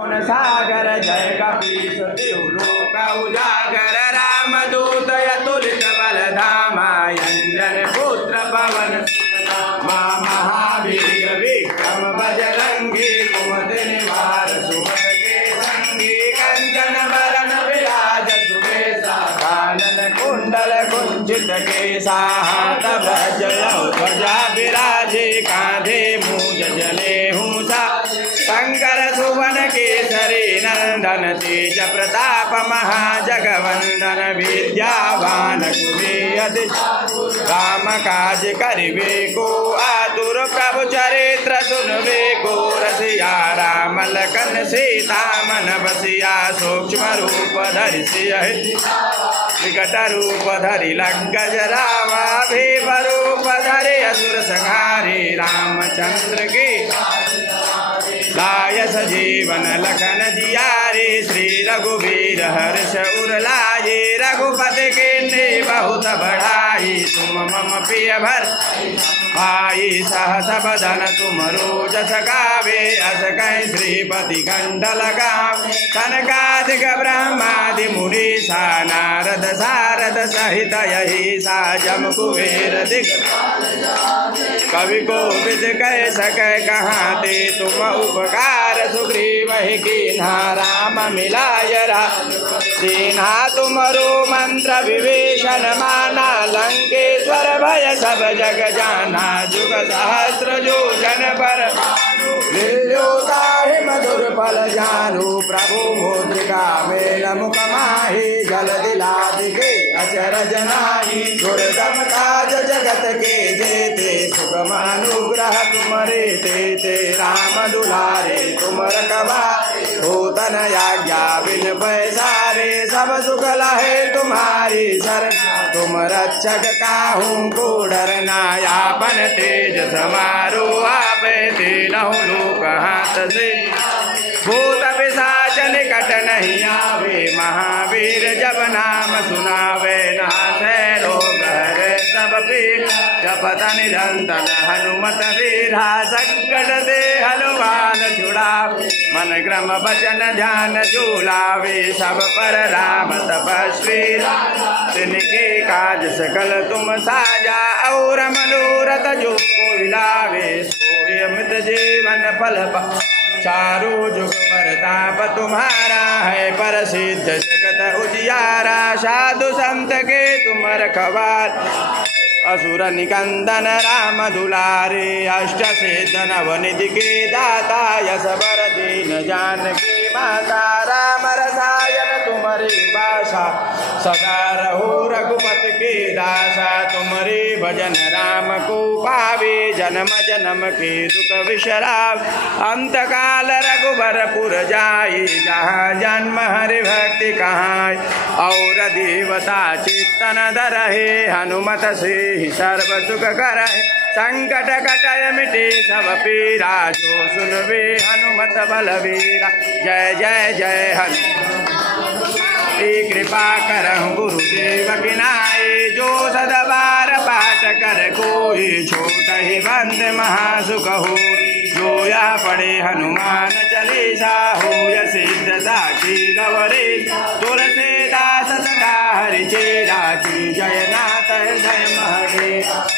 सागर जय कपीश देवलोक उजागर रामदूत अतुलित बल धामा अंजन पुत्र पवन मां महावीर विक्रम बजरंगी कुमति निवार सुमत के संगी कंचन वरण विराज सुबेसा कानन कुंडल कुंचित केसा हाथ भजय ध्वजा विराजे कांधे मूज जले हूसा शंकर सुवन केसरी नंदन तेज प्रताप महाजगवंदन विद्यावान कुबेर राम काज करिवे को आतुर प्रभु चरित्र सुनवे को रसिया राम लखन सीता मन बसिया सूक्ष्म रूप धरि विकट रूप धरि लग्गज रावा भीम रूप धरि असुर संहारे रामचंद्र के लाय सजीवन लखन जियारे श्री रघुवीर हर्ष उर लाये रघुपति के ने बहुत बढ़ाई तुम मम प्रिय भर भाई सहस बदन तुम रोजस गावे अस कहीं श्रीपति कंठ लगावे कनकादिक ब्रह्मादि मुनीसा नारद सारद सहित यही साजम कुबेर दिग कवि को विद कह सके कहाँ दे तुम उपकार सुग्रीव कीन्हा राम मिलाय दीन्हा तुमरो मंत्र विभीषण माना लंकेश्वर भय सब जग जाना जुग सहस्र योजन पर निर्योताहि मधुर फल जानू प्रभु मुद्रिका मेल मुख माहि जल दिलादि के अचरज नाही दुर्गम काज जगत के जेते सुगम अनुग्रह तुमरे ते राम दुलारे तुमर कबा होतन आज्ञा बिन पैसारे सब सुख लहे तुम्हारी शरण तुम रक्षक काहू को डरना आपन तेज समारो आपे तीनों लोक हाथ से भूत पिशाच निकट नहीं आवे महावीर जब नाम सुनावे नाथे रोग हरे सब पीर जपत निरंतर हनुमत वीरा संकट दे हनुमान छुड़ा मन क्रम वचन ध्यान झूलावे सब पर राम तपस्वी तिनके काज सकल तुम साजा और मनोरथ जो कोई लावे सोय अमित जीवन फल चारों जुग परताप तुम्हारा है प्रसिद्ध जगत उजियारा साधु संत के तुम रखवार असुर निकंदन राम दुलारे अष्ट सिद्ध नवनिधि के दाता यश वर दीन जानकी माता राम रसायन तुम्हारी भाषा सदा रहो रघुपति के दासा तुम्हारे भजन राम को पावे जन्म जन्म के दुख विशराव अंत काल रघुबरपुर जाई जहाँ जन्म हरि भक्ति कहाँ और देवता चित्तन धरहे हनुमत से सर्व सुख करहे संकट कटय मिटे सब पीरा जो सुनवे हनुमत बलवीरा जय जय जय हनुमान कृपा करहु गुरुदेव की नाय जो सदबार पाठ कर कोई छोट ही बंद महासुख हो जो या पढ़े हनुमान चालीसा हो सिद्ध साखी गौरी तुलसीदास सदा हरि चेरा की जय नाथ जय महादेव।